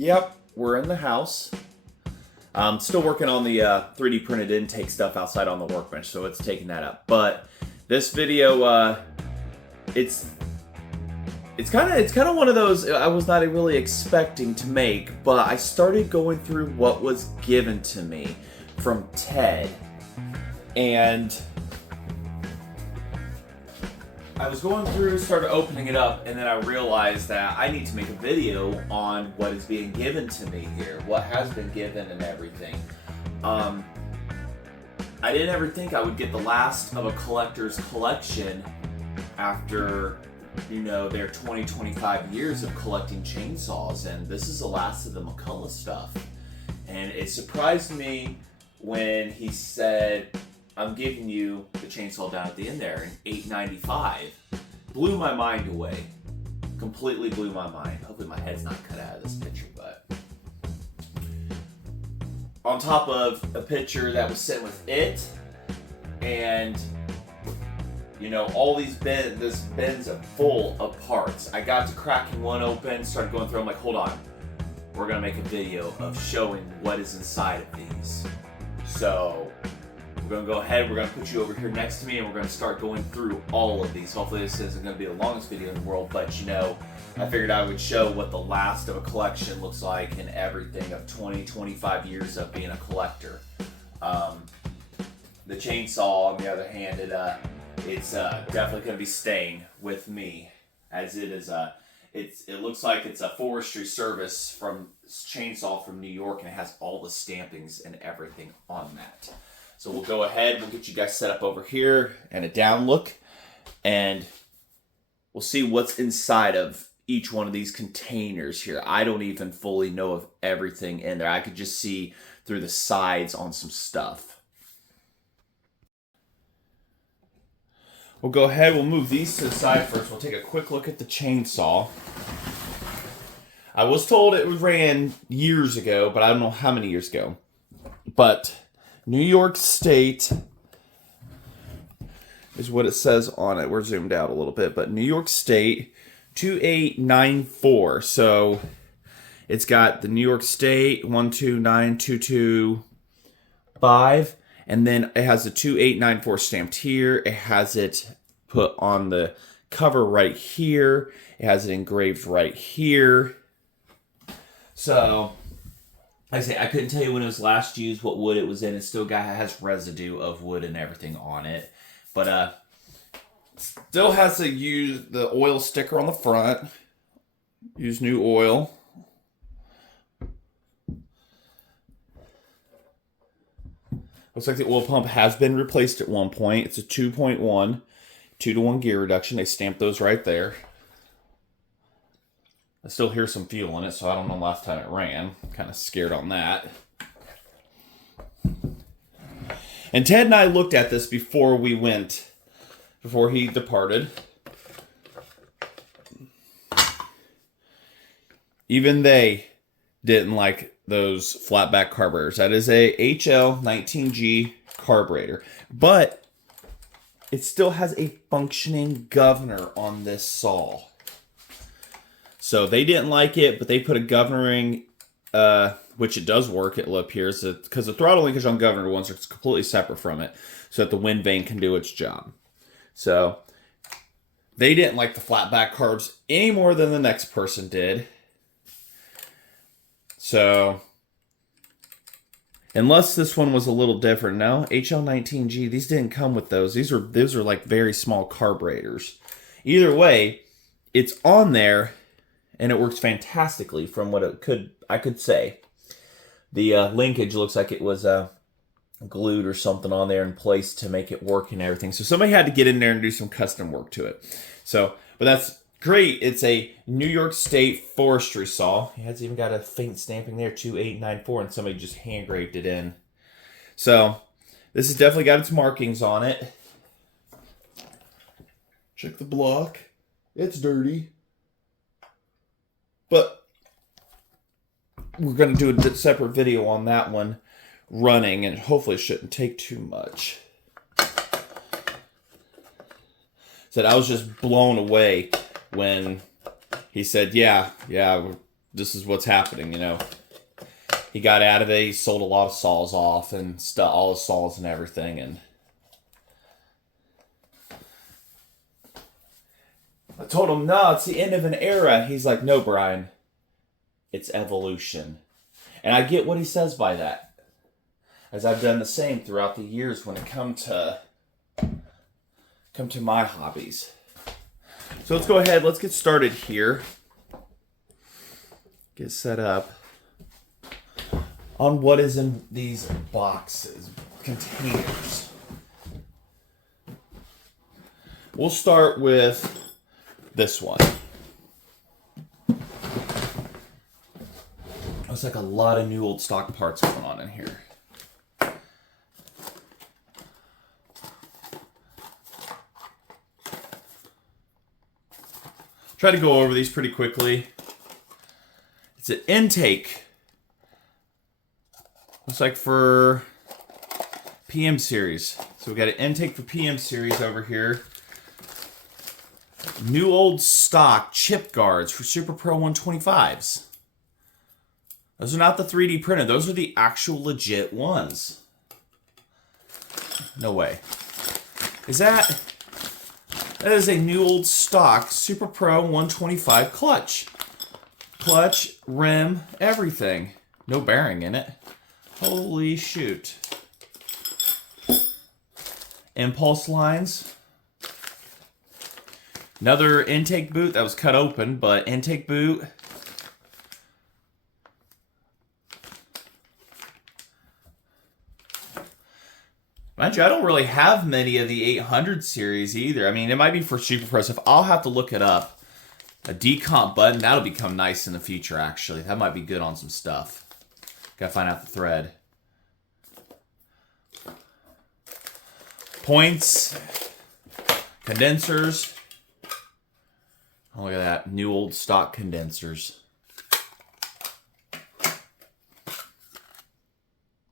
Yep, we're in the house. I'm still working on the 3D printed intake stuff outside on the workbench, so it's taking that up. But this video, it's kind of one of those I was not really expecting to make, but I started going through what was given to me from Ted, and I was going through, started opening it up, and then I realized that I need to make a video on what is being given to me here, what has been given and everything. I didn't ever think I would get the last of a collector's collection after, you know, their 25 years of collecting chainsaws, and this is the last of the McCulloch stuff. And it surprised me when he said, I'm giving you the chainsaw down at the end there in $8.95. Blew my mind away. Completely blew my mind. Hopefully my head's not cut out of this picture, but on top of a picture that was sent with it, and you know, all these this bins are full of parts. I got to cracking one open, started going through. I'm like, hold on, we're gonna make a video of showing what is inside of these. So we're gonna go ahead, we're gonna put you over here next to me, and we're gonna start going through all of these. Hopefully this isn't gonna be the longest video in the world, but you know, I figured I would show what the last of a collection looks like and everything of 25 years of being a collector. The chainsaw, on the other hand, it's definitely gonna be staying with me, as it is it looks like it's a forestry service from chainsaw from New York, and it has all the stampings and everything on that. So we'll go ahead, we'll get you guys set up over here and a down look, and we'll see what's inside of each one of these containers here. I don't even fully know of everything in there. I could just see through the sides on some stuff. We'll go ahead, we'll move these to the side first. We'll take a quick look at the chainsaw. I was told it ran years ago, but I don't know how many years ago. But New York State is what it says on it. We're zoomed out a little bit, but New York State 2894. So it's got the New York State 129225, and then it has the 2894 stamped here. It has it put on the cover right here. It has it engraved right here. So like I say, I couldn't tell you when it was last used, what wood it was in. It still has residue of wood and everything on it. But still has to use the oil sticker on the front. Use new oil. Looks like the oil pump has been replaced at one point. It's a 2.1, 2-to-1 gear reduction. They stamped those right there. I still hear some fuel in it, so I don't know the last time it ran. Kind of scared on that. And Ted and I looked at this before he departed. Even they didn't like those flatback carburetors. That is a HL19G carburetor. But it still has a functioning governor on this saw. So they didn't like it, but they put a governing, which it does work, it appears, because the throttle linkage on governor ones are completely separate from it, so that the wind vane can do its job. So they didn't like the flatback carbs any more than the next person did. So unless this one was a little different. No, HL19G, these didn't come with those. These are like very small carburetors. Either way, it's on there, and it works fantastically from what I could say. The linkage looks like it was glued or something on there in place to make it work and everything. So somebody had to get in there and do some custom work to it. So, but that's great. It's a New York State forestry saw. It has even got a faint stamping there, 2894, and somebody just hand engraved it in. So this has definitely got its markings on it. Check the block. It's dirty. But we're going to do a separate video on that one running, and hopefully it shouldn't take too much. Said I was just blown away when he said, yeah, this is what's happening, you know. He got out of it. He sold a lot of saws off and all his saws and everything. And I told him, no, it's the end of an era. He's like, no, Brian, it's evolution. And I get what he says by that, as I've done the same throughout the years when it come to my hobbies. So let's go ahead. Let's get started here. Get set up on what is in these boxes, containers. We'll start with this one. Looks like a lot of new old stock parts going on in here. Try to go over these pretty quickly. It's an intake. Looks like for PM series. So we got an intake for PM series over here. New old stock chip guards for Super Pro 125s. Those are not the 3D printed. Those are the actual legit ones. No way. That is a new old stock Super Pro 125 clutch. Clutch, rim, everything. No bearing in it. Holy shoot. Impulse lines. Another intake boot that was cut open, but intake boot. Mind you, I don't really have many of the 800 series either. I mean, it might be for Super Pro stuff. I'll have to look it up. A decomp button, that'll become nice in the future, actually. That might be good on some stuff. Gotta find out the thread. Points. Condensers. Oh, look at that. New old stock condensers.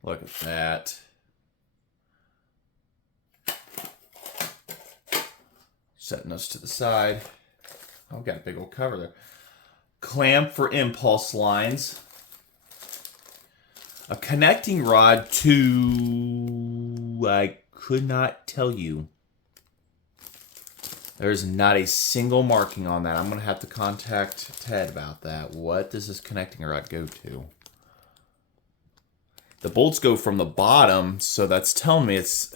Look at that. Setting us to the side. Oh, got a big old cover there. Clamp for impulse lines. A connecting rod to... I could not tell you. There's not a single marking on that. I'm going to have to contact Ted about that. What does this connecting rod go to? The bolts go from the bottom, so that's telling me it's...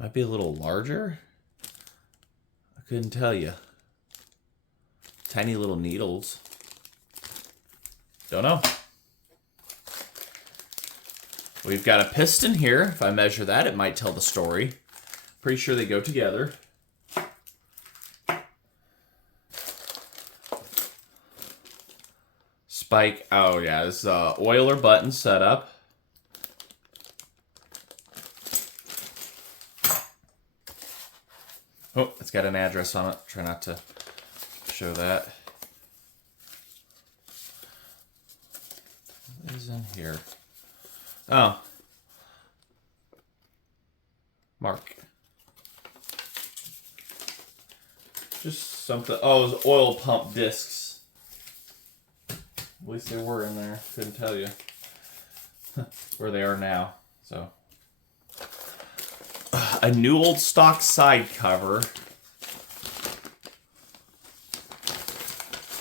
might be a little larger. I couldn't tell you. Tiny little needles. Don't know. We've got a piston here. If I measure that, it might tell the story. Pretty sure they go together. Spike. Oh, yeah. This is a oiler button setup. Oh, it's got an address on it. Try not to show that. What is in here? Oh. Mark. Just something. Oh, it was oil pump discs. At least they were in there. Couldn't tell you where they are now. So, a new old stock side cover.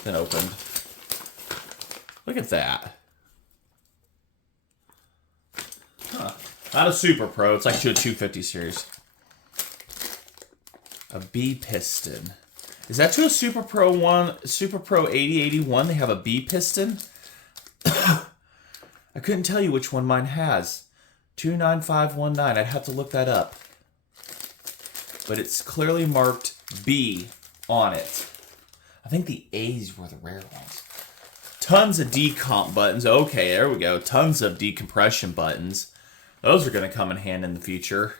Then opened. Look at that. Huh. Not a Super Pro. It's like to a 250 series. A B piston. Is that to a Super Pro 8081? They have a B piston? I couldn't tell you which one mine has. 29519. I'd have to look that up. But it's clearly marked B on it. I think the A's were the rare ones. Tons of decomp buttons. Okay, there we go. Tons of decompression buttons. Those are going to come in hand in the future.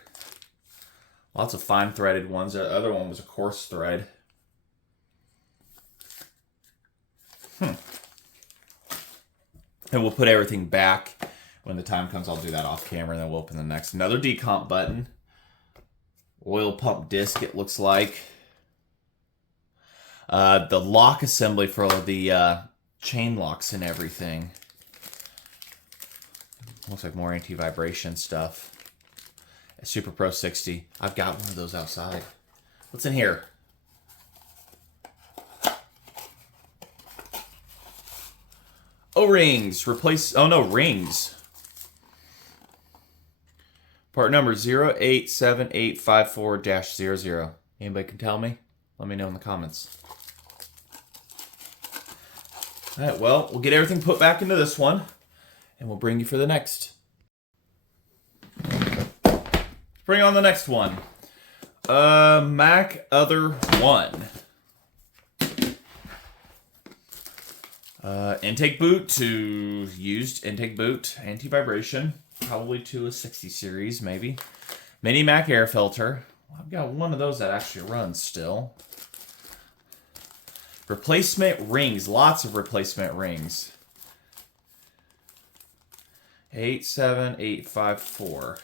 Lots of fine threaded ones. The other one was a coarse thread. And we'll put everything back. When the time comes, I'll do that off camera, and then we'll open the next. Another decomp button. Oil pump disc, it looks like. The lock assembly for the chain locks and everything. Looks like more anti-vibration stuff. A Super Pro 60. I've got one of those outside. What's in here? O-rings. Replace... Oh, no, rings. Part number 087854-00. Anybody can tell me? Let me know in the comments. Alright, well, we'll get everything put back into this one, and we'll bring you for the next. Bring on the next one. Mac Other 1. Intake boot to used intake boot, anti-vibration, probably to a 60 series, maybe. Mini Mac air filter. Well, I've got one of those that actually runs still. Replacement rings, lots of replacement rings. 87854.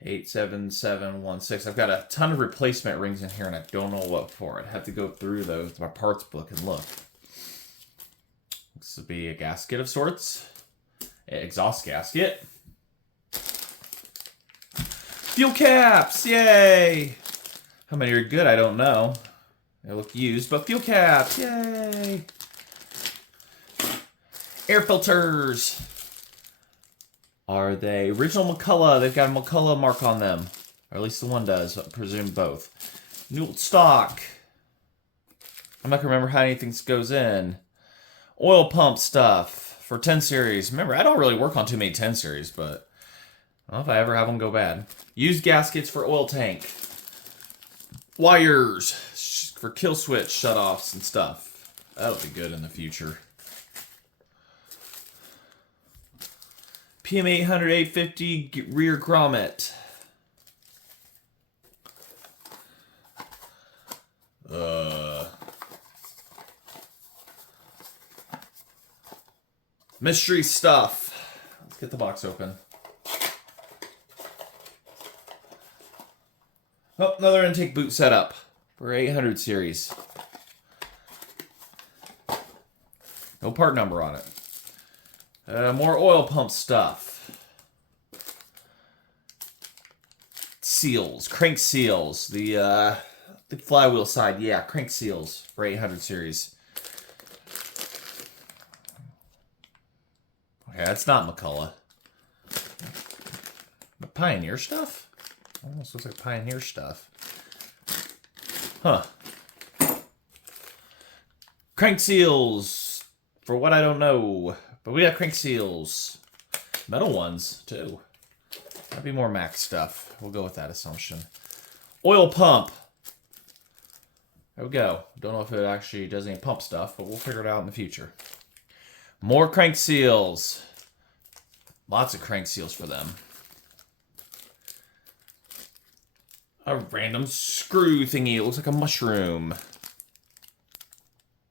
87716. I've got a ton of replacement rings in here and I don't know what for. I'd have to go through those, my parts book, and look. This would be a gasket of sorts. An exhaust gasket. Fuel caps! Yay! How many are good? I don't know. They look used, but fuel caps! Yay! Air filters! Are they original McCulloch? They've got a McCulloch mark on them. Or at least the one does. I presume both. New old stock. I'm not going to remember how anything goes in. Oil pump stuff for 10 series. Remember, I don't really work on too many 10 series, but I don't know if I ever have them go bad. Used gaskets for oil tank. Wires for kill switch shutoffs and stuff. That'll be good in the future. PM800 850 rear grommet. Mystery stuff. Let's get the box open. Oh, another intake boot setup for 800 series. No part number on it. More oil pump stuff. Seals, crank seals. The flywheel side, yeah, crank seals for 800 series. Okay, that's not McCulloch. But Pioneer stuff? Almost looks like Pioneer stuff. Huh. Crank seals. For what I don't know. But we got crank seals. Metal ones, too. That'd be more Mac stuff. We'll go with that assumption. Oil pump. There we go. Don't know if it actually does any pump stuff, but we'll figure it out in the future. More crank seals. Lots of crank seals for them. A random screw thingy. It looks like a mushroom.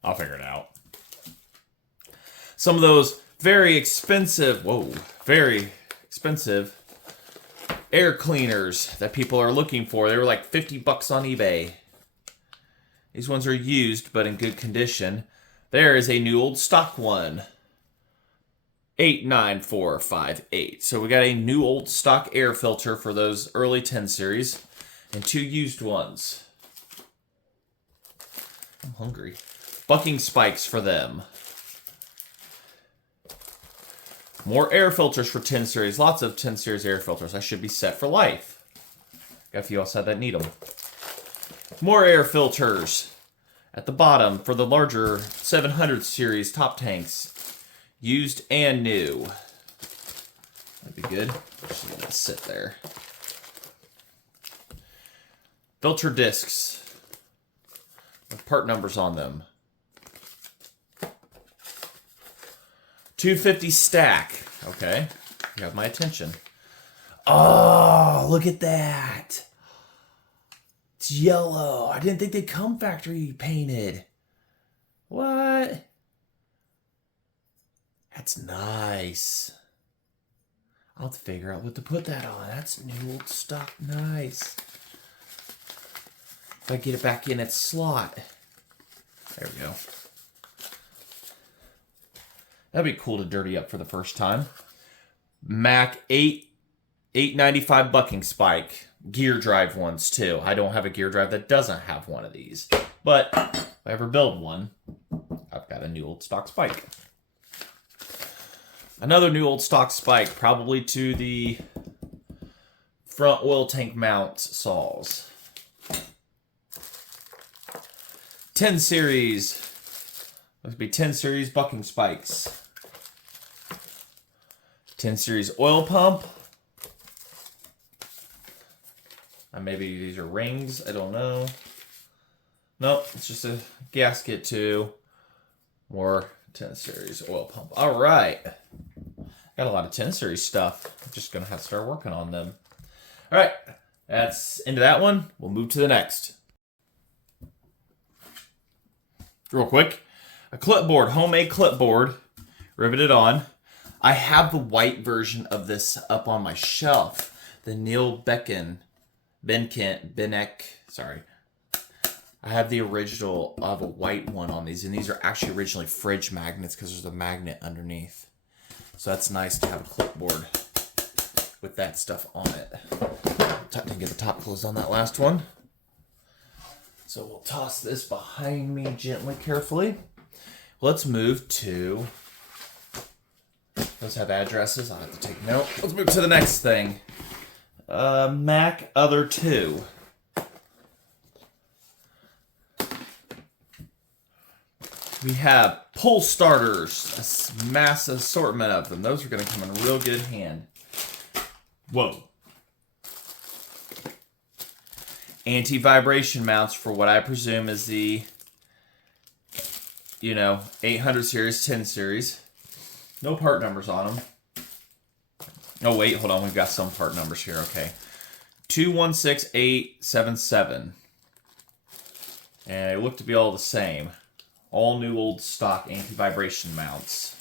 I'll figure it out. Some of those very expensive, very expensive air cleaners that people are looking for. They were like 50 bucks on eBay. These ones are used, but in good condition. There is a new old stock one. 89458. So we got a new old stock air filter for those early 10 series. And 2 used ones. I'm hungry. Bucking spikes for them. More air filters for 10 series. Lots of 10 series air filters. I should be set for life. Got a few outside that need them. More air filters at the bottom for the larger 700 series top tanks. Used and new. That'd be good. Just let it sit there. Filter discs with part numbers on them. 250 stack. Okay, you have my attention. Oh, look at that. It's yellow. I didn't think they'd come factory painted. What? That's nice. I'll have to figure out what to put that on. That's new old stock. Nice. If I get it back in its slot. There we go. That'd be cool to dirty up for the first time. Mac 895 bucking spike. Gear drive ones too. I don't have a gear drive that doesn't have one of these. But if I ever build one, I've got a new old stock spike. Another new old stock spike, probably to the front oil tank mount saws. 10 series. This would be 10 series bucking spikes. 10 series oil pump. And maybe these are rings. I don't know. Nope, it's just a gasket too. More 10 series oil pump. All right. Got a lot of 10 series stuff. I'm just going to have to start working on them. All right. That's into that one. We'll move to the next. Real quick. A clipboard. Homemade clipboard. Riveted on. I have the white version of this up on my shelf. The Neil Benek. Sorry. I have the original of a white one on these, and these are actually originally fridge magnets because there's a magnet underneath. So that's nice to have a clipboard with that stuff on it. Didn't get the top closed on that last one. So we'll toss this behind me gently, carefully. Let's move to... Those have addresses. I'll have to take note. Let's move to the next thing. Mac Other 2. We have pull starters, a mass assortment of them. Those are going to come in real good hand. Whoa. Anti-vibration mounts for what I presume is the, 800 series, 10 series. No part numbers on them. Oh, wait, hold on. We've got some part numbers here. Okay. 216877. And they look to be all the same. All new old stock anti-vibration mounts.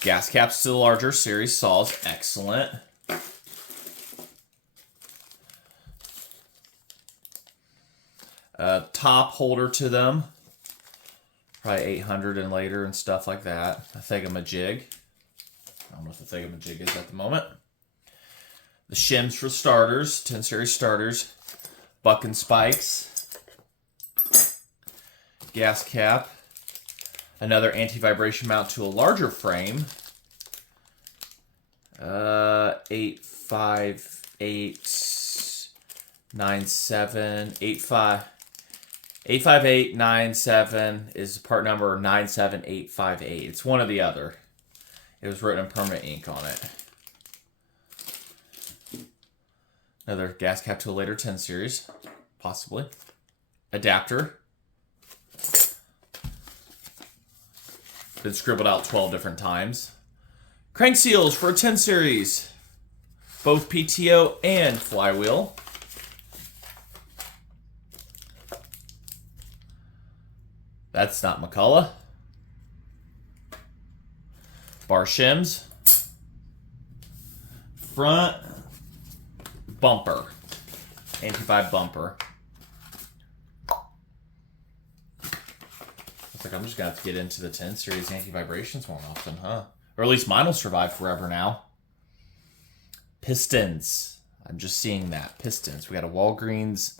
Gas caps to the larger series saws. Excellent. Top holder to them. Probably 800 and later and stuff like that. A thingamajig. I don't know what the thingamajig is at the moment. The shims for starters. 10 series starters. Buck and spikes. Gas cap. Another anti-vibration mount to a larger frame. 85897 is part number 97858. It's one or the other. It was written in permanent ink on it. Another gas cap to a later 10 series, possibly. Adapter. Been scribbled out 12 different times. Crank seals for a 10 series. Both PTO and flywheel. That's not McCulloch. Bar shims. Front bumper. Anti-vibe bumper. Looks like I'm just going to have to get into the 10 series anti-vibrations more often, huh? Or at least mine will survive forever now. Pistons. I'm just seeing that. Pistons. We got a Walgreens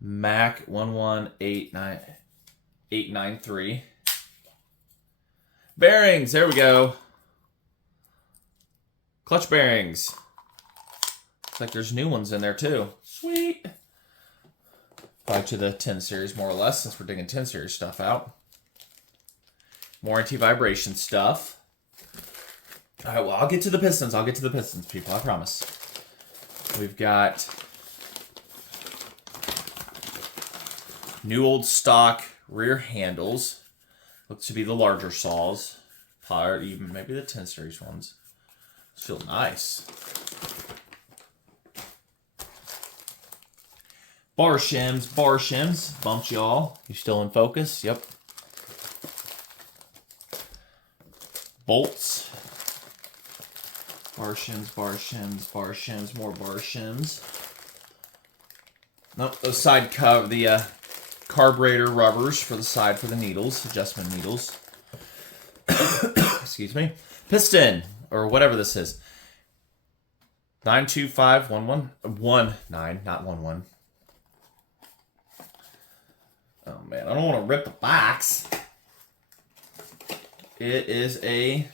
Mac 11893. Bearings. There we go. Clutch bearings. Looks like there's new ones in there too. Sweet. Back to the 10 series more or less, since we're digging 10 series stuff out. More anti-vibration stuff. All right, well, I'll get to the pistons. I'll get to the pistons, people. I promise. We've got new old stock rear handles. Looks to be the larger saws. Or even maybe the 10 series ones. These feel nice. Bar shims, bar shims. Bumped y'all. You still in focus? Yep. Bolts. Bar shims, bar shims, bar shims, more bar shims. Nope, those side cover, the carburetor rubbers for the side for the needles, adjustment needles. excuse me, piston, or whatever this is. 9251119, not 11. Oh man, I don't want to rip the box. It's a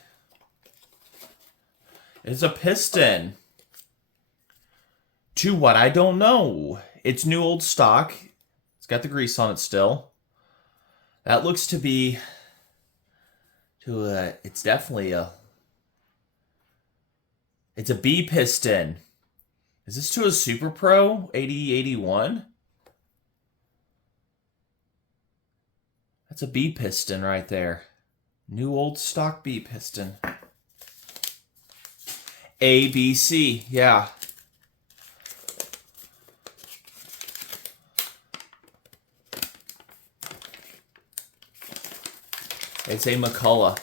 piston. To what? I don't know. It's new old stock. It's got the grease on it still. That looks to be it's definitely it's a B piston. Is this to a Super Pro 8081? That's a B piston right there. New old stock B piston. ABC, yeah. It's a McCulloch.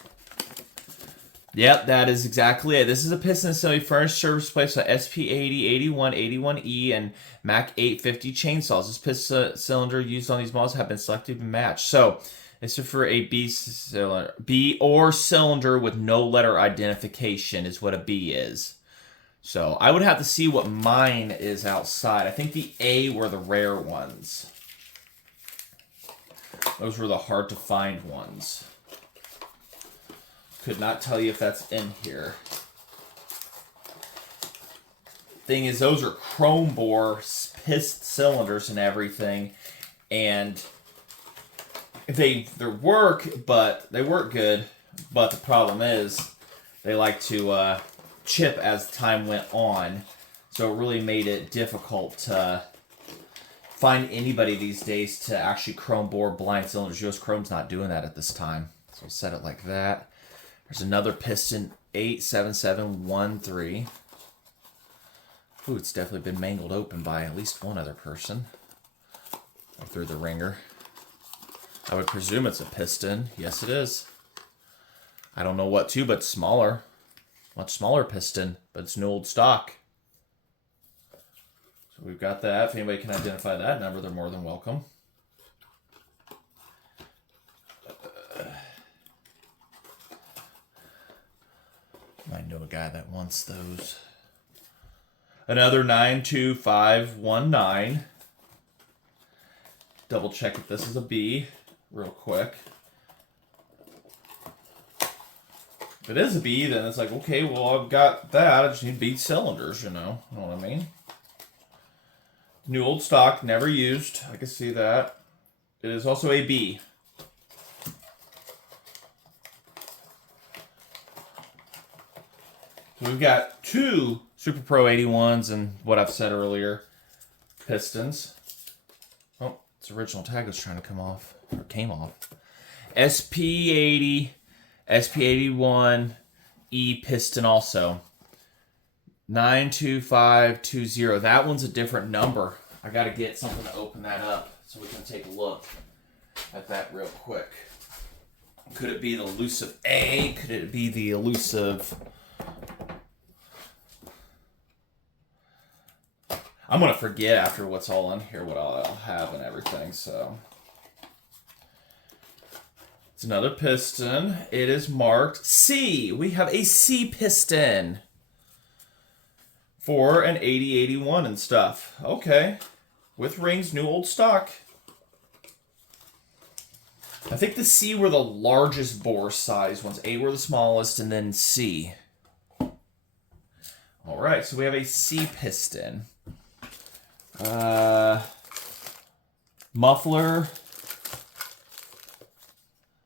Yep, that is exactly it. This is a piston assembly furnished service place with SP80, 81, 81E, and Mac 850 chainsaws. This piston cylinder used on these models have been selected and matched. So, this is for a B cylinder. B or cylinder with no letter identification is what a B is. So, I would have to see what mine is outside. I think the A were the rare ones. Those were the hard to find ones. Could not tell you if that's in here. Thing is, those are chrome bore piston cylinders and everything, and they work good. But the problem is, they like to chip as time went on, so it really made it difficult to find anybody these days to actually chrome bore blind cylinders. US Chrome's not doing that at this time, so we'll set it like that. There's another piston, 87713. Ooh, it's definitely been mangled open by at least one other person. Or through the ringer. I would presume it's a piston. Yes, it is. I don't know what to, but smaller. Much smaller piston, but it's new old stock. So we've got that. If anybody can identify that number, they're more than welcome. I know a guy that wants those. Another 92519. Double check if this is a B real quick. If it is a B, then it's like, okay, well, I've got that. I just need B cylinders, you know what I mean? New old stock, never used. I can see that. It is also a B. So we've got two Super Pro 81s and what I've said earlier, pistons. Oh, its original tag was trying to come off, or came off. SP80, SP81, E piston also. 92520. That one's a different number. I got to get something to open that up so we can take a look at that real quick. Could it be the elusive A? Could it be the elusive... I'm going to forget after what's all in here what I'll have and everything, so. It's another piston. It is marked C. We have a C piston for an 8081 and stuff. Okay. With rings, new old stock. I think the C were the largest bore size ones. A were the smallest, and then C. All right, so we have a C piston. Muffler,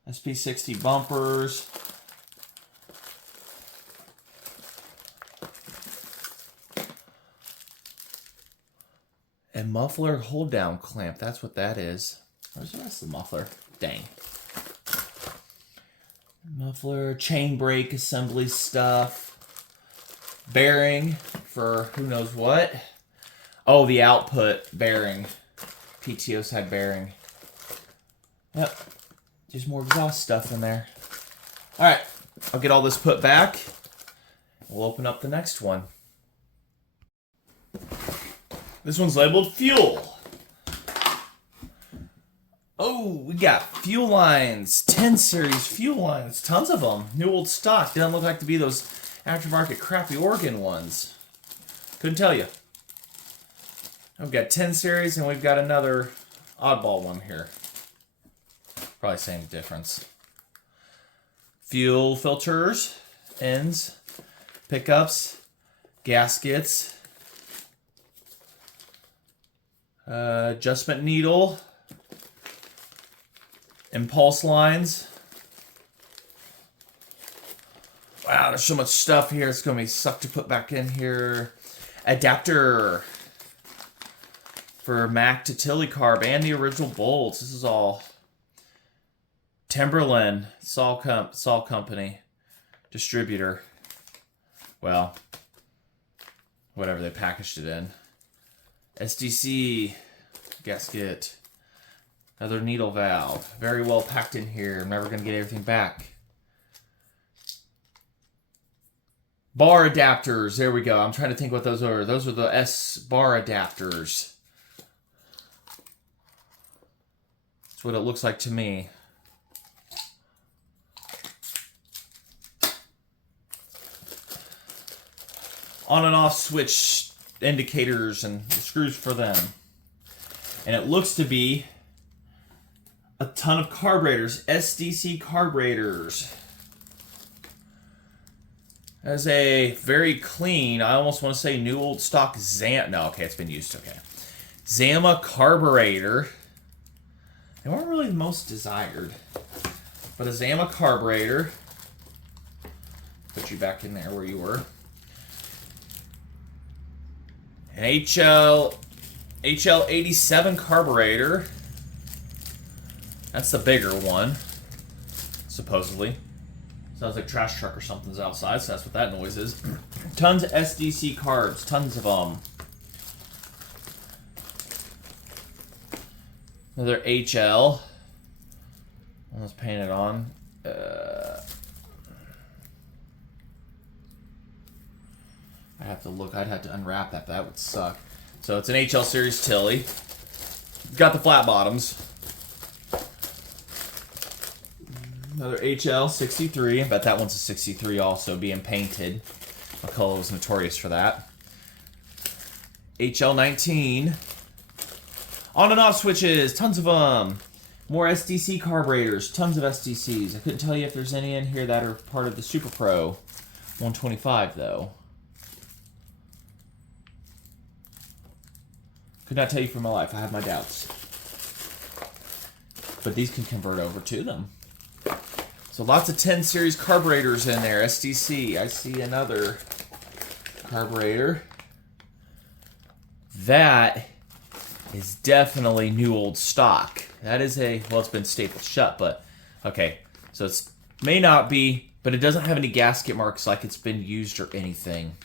SP60 bumpers, and muffler hold down clamp. That's what that is. Where's the rest of the muffler? Dang. Muffler, chain brake assembly stuff, bearing for who knows what. Oh, the output bearing. PTO side bearing. Yep. Just more exhaust stuff in there. Alright. I'll get all this put back. We'll open up the next one. This one's labeled fuel. Oh, we got fuel lines, 10 series fuel lines, tons of them. New old stock. Doesn't look like to be those aftermarket crappy Oregon ones. Couldn't tell you. We've got 10 series and we've got another oddball one here. Probably same difference. Fuel filters, ends, pickups, gaskets, adjustment needle, impulse lines. Wow, there's so much stuff here. It's going to be sucked to put back in here. Adapter for Mac to Tilly carb and the original bolts. This is all Timberland, Saw Company, distributor. Well, whatever they packaged it in. SDC gasket. Another needle valve. Very well packed in here. I'm never going to get everything back. Bar adapters. There we go. I'm trying to think what those are. Those are the S bar adapters. That's what it looks like to me. On and off switch indicators and screws for them. And it looks to be a ton of carburetors, SDC carburetors. As a very clean, I almost want to say new old stock no, okay, it's been used, okay. Zama carburetor. They weren't really the most desired. But a Zama carburetor. Put you back in there where you were. An HL87 carburetor. That's the bigger one, supposedly. Sounds like trash truck or something's outside, so that's what that noise is. Tons of SDC carbs, tons of them. Another HL. Let's paint it on. I have to look. I'd have to unwrap that. That would suck. So it's an HL series Tilly. Got the flat bottoms. Another HL 63. I bet that one's a 63 also, being painted. McCulloch was notorious for that. HL 19. On and off switches. Tons of them. More SDC carburetors. Tons of SDCs. I couldn't tell you if there's any in here that are part of the Super Pro 125 though. Could not tell you for my life. I have my doubts. But these can convert over to them. So lots of 10 series carburetors in there. SDC. I see another carburetor. That is definitely new old stock. That is a, well, it's been stapled shut, but okay. So it's may not be, but it doesn't have any gasket marks like it's been used or anything.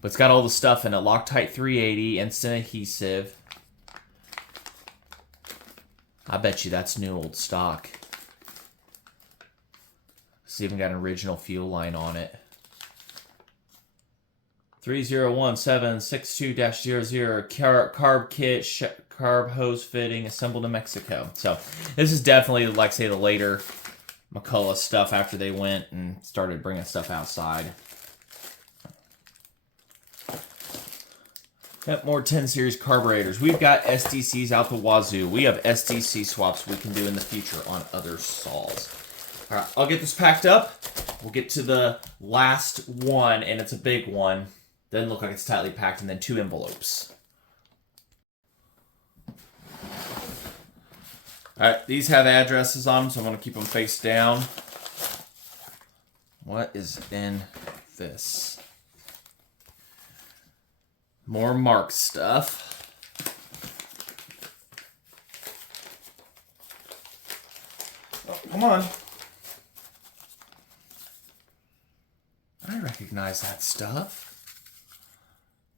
But it's got all the stuff in it. Loctite 380, instant adhesive. I bet you that's new old stock. It's even got an original fuel line on it. 301-762-00 carb kit, carb hose fitting, assembled in Mexico. So this is definitely, like say, the later McCulloch stuff after they went and started bringing stuff outside. Got more 10 series carburetors. We've got SDCs out the wazoo. We have SDC swaps we can do in the future on other saws. All right, I'll get this packed up. We'll get to the last one, and it's a big one. Doesn't look like it's tightly packed, and then 2 envelopes. All right, these have addresses on them, so I'm going to keep them face down. What is in this? More Mark stuff. Oh, come on. I recognize that stuff.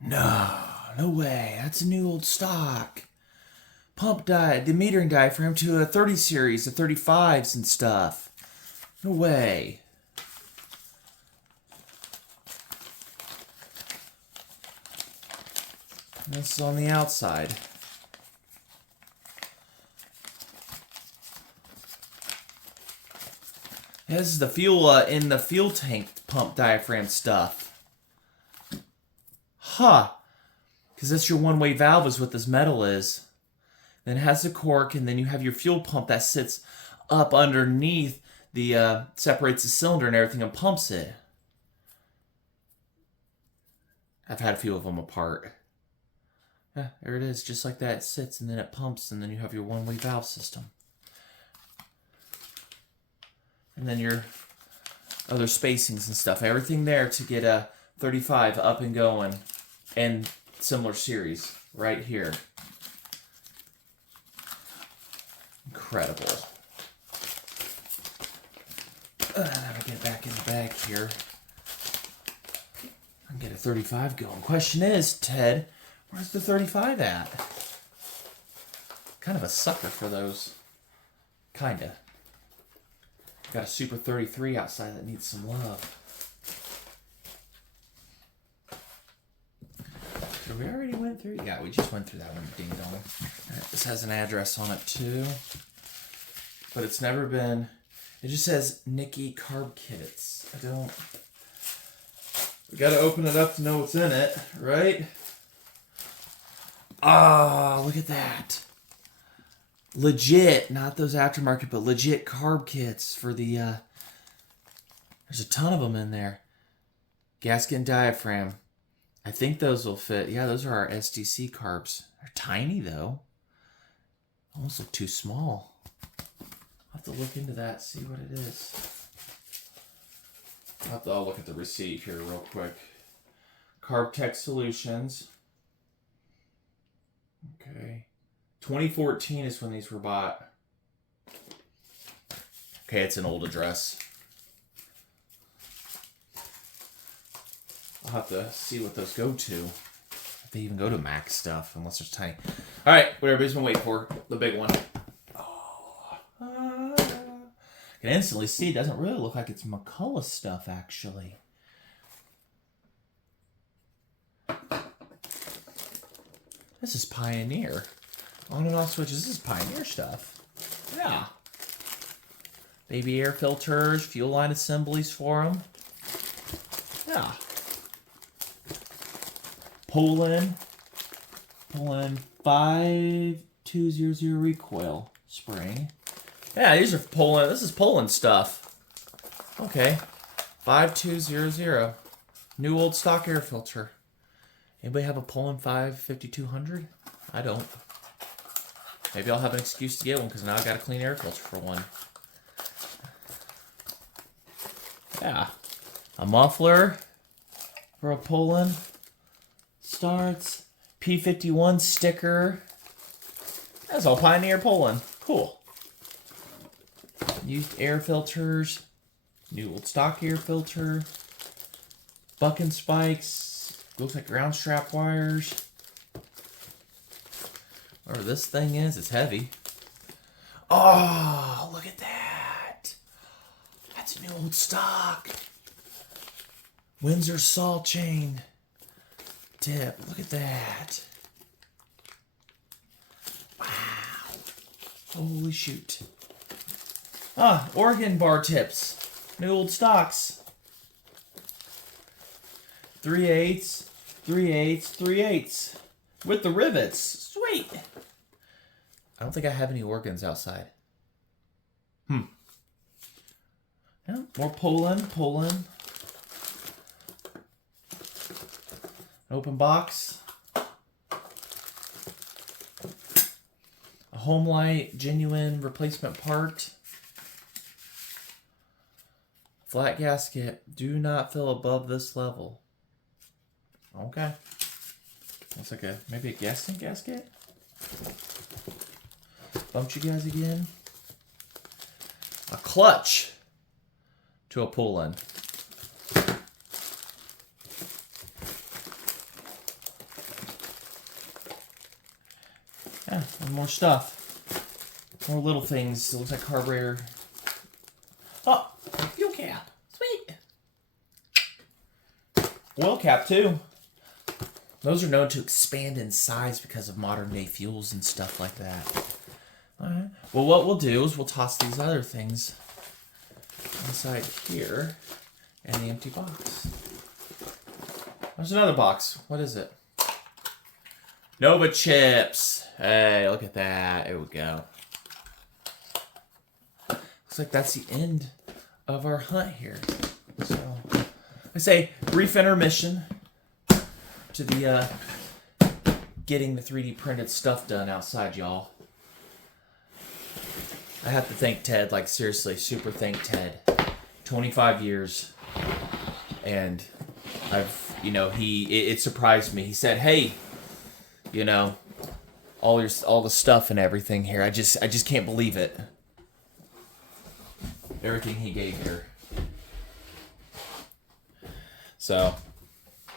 No way. That's a new old stock. Pump die, the metering diaphragm to a 30 series, the 35s and stuff. No way. This is on the outside. This is the fuel in the fuel tank pump diaphragm stuff. Huh. Because that's your one-way valve is what this metal is. Then it has the cork, and then you have your fuel pump that sits up underneath the, separates the cylinder and everything and pumps it. I've had a few of them apart. Yeah, there it is, just like that. It sits, and then it pumps, and then you have your one-way valve system. And then your other spacings and stuff. Everything there to get a 35 up and going. And similar series right here. Incredible. Now I get back in the bag here. I can get a 35 going. Question is, Ted, where's the 35 at? Kind of a sucker for those. Kinda. Got a Super 33 outside that needs some love. So we already went through? Yeah, we just went through that one, ding dong. Right, this has an address on it too. But it's never been... It just says Nikki Carb Kits. I don't... We gotta open it up to know what's in it, right? Ah, look at that. Legit, not those aftermarket, but legit carb kits for the, there's a ton of them in there. Gasket and diaphragm. I think those will fit. Yeah, those are our SDC carbs. They're tiny, though. Almost look too small. I'll have to look into that, see what it is. I'll look at the receipt here real quick. Carb Tech Solutions. Okay. 2014 is when these were bought. Okay, it's an old address. I'll have to see what those go to. If they even go to Mac stuff, unless there's tiny. All right, what everybody's been waiting for, the big one. Oh. I can instantly see it doesn't really look like it's McCulloch stuff, actually. This is Pioneer. On and off switches. This is Pioneer stuff. Yeah. Baby air filters, fuel line assemblies for them. Yeah. Poland 5200 recoil spring. Yeah, these are Poland. This is Poland stuff. Okay. 5200. New old stock air filter. Anybody have a Poland 5200? I don't. Maybe I'll have an excuse to get one because now I got a clean air filter for one. Yeah. A muffler for a Poland. Starts. P51 sticker. That's all Pioneer Poland. Cool. Used air filters. New old stock air filter. Bucking spikes. Looks like ground strap wires. Whatever this thing is, it's heavy. Oh, look at that. That's new old stock. Windsor saw chain tip. Look at that. Wow. Holy shoot. Ah, Oregon bar tips. New old stocks. 3/8, 3/8, 3/8. With the rivets. Sweet. I don't think I have any organs outside. Yeah, more Poland. Open box. A home light, genuine replacement part. Flat gasket. Do not fill above this level. Okay. Looks like maybe a gas tank gasket. Bumped you guys again. A clutch to a pull-in. Yeah, and more stuff. More little things. It looks like carburetor. Oh, fuel cap. Sweet. Oil cap too. Those are known to expand in size because of modern day fuels and stuff like that. Alright. Well, what we'll do is we'll toss these other things inside here and the empty box. There's another box. What is it? Nova chips. Hey, look at that. There we go. Looks like that's the end of our hunt here. So, I say brief intermission to the getting the 3D printed stuff done outside, y'all. I have to thank Ted, like seriously, super thank Ted. 25 years, and I've, you know, it surprised me. He said, "Hey, you know, all the stuff and everything here. I just can't believe it. Everything he gave here." So,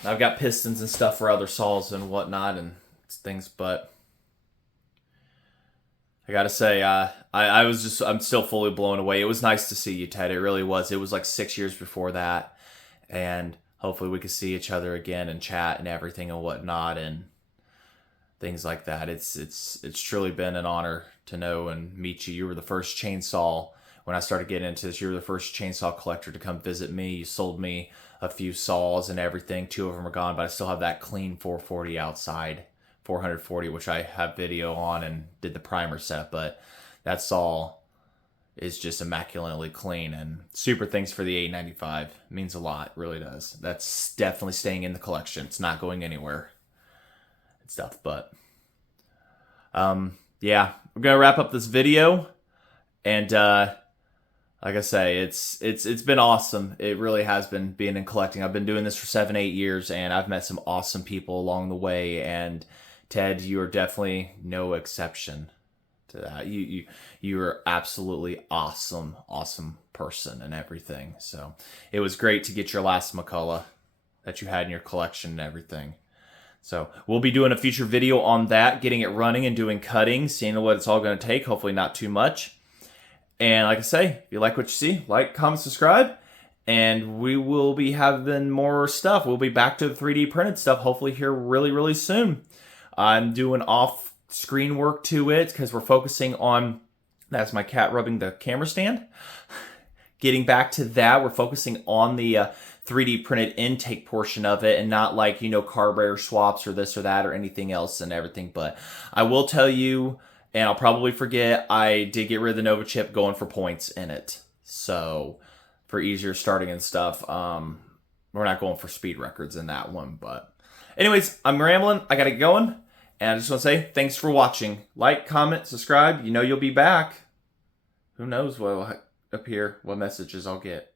I've got pistons and stuff for other saws and whatnot and things, but I gotta say, I'm still fully blown away. It was nice to see you, Ted. It really was. It was like 6 years before that, and hopefully we could see each other again and chat and everything and whatnot and things like that. It's truly been an honor to know and meet you. You were the first chainsaw, when I started getting into this, you were the first chainsaw collector to come visit me. You sold me a few saws and everything. 2 of them are gone, but I still have that clean 440 outside. 440, which I have video on and did the primer set, but that saw is just immaculately clean, and super thanks for the $8.95. It means a lot, it really does. That's definitely staying in the collection. It's not going anywhere and stuff, but yeah, we're gonna wrap up this video, and like I say, it's been awesome. It really has been, being in collecting. I've been doing this for 7-8 years, and I've met some awesome people along the way, and Ted, you are definitely no exception to that. You are absolutely awesome person and everything. So it was great to get your last McCulloch that you had in your collection and everything. So we'll be doing a future video on that, getting it running and doing cutting, seeing what it's all going to take. Hopefully not too much. And like I say, if you like what you see, like, comment, subscribe. And we will be having more stuff. We'll be back to the 3D printed stuff hopefully here really soon. I'm doing off-screen work to it because we're focusing on, that's my cat rubbing the camera stand. Getting back to that, we're focusing on the 3D printed intake portion of it and not like, you know, carburetor swaps or this or that or anything else and everything. But I will tell you, and I'll probably forget, I did get rid of the Nova chip going for points in it. So for easier starting and stuff, we're not going for speed records in that one. But anyways, I'm rambling. I got to get going. And I just want to say thanks for watching. Like, comment, subscribe. You know you'll be back. Who knows what will appear, what messages I'll get.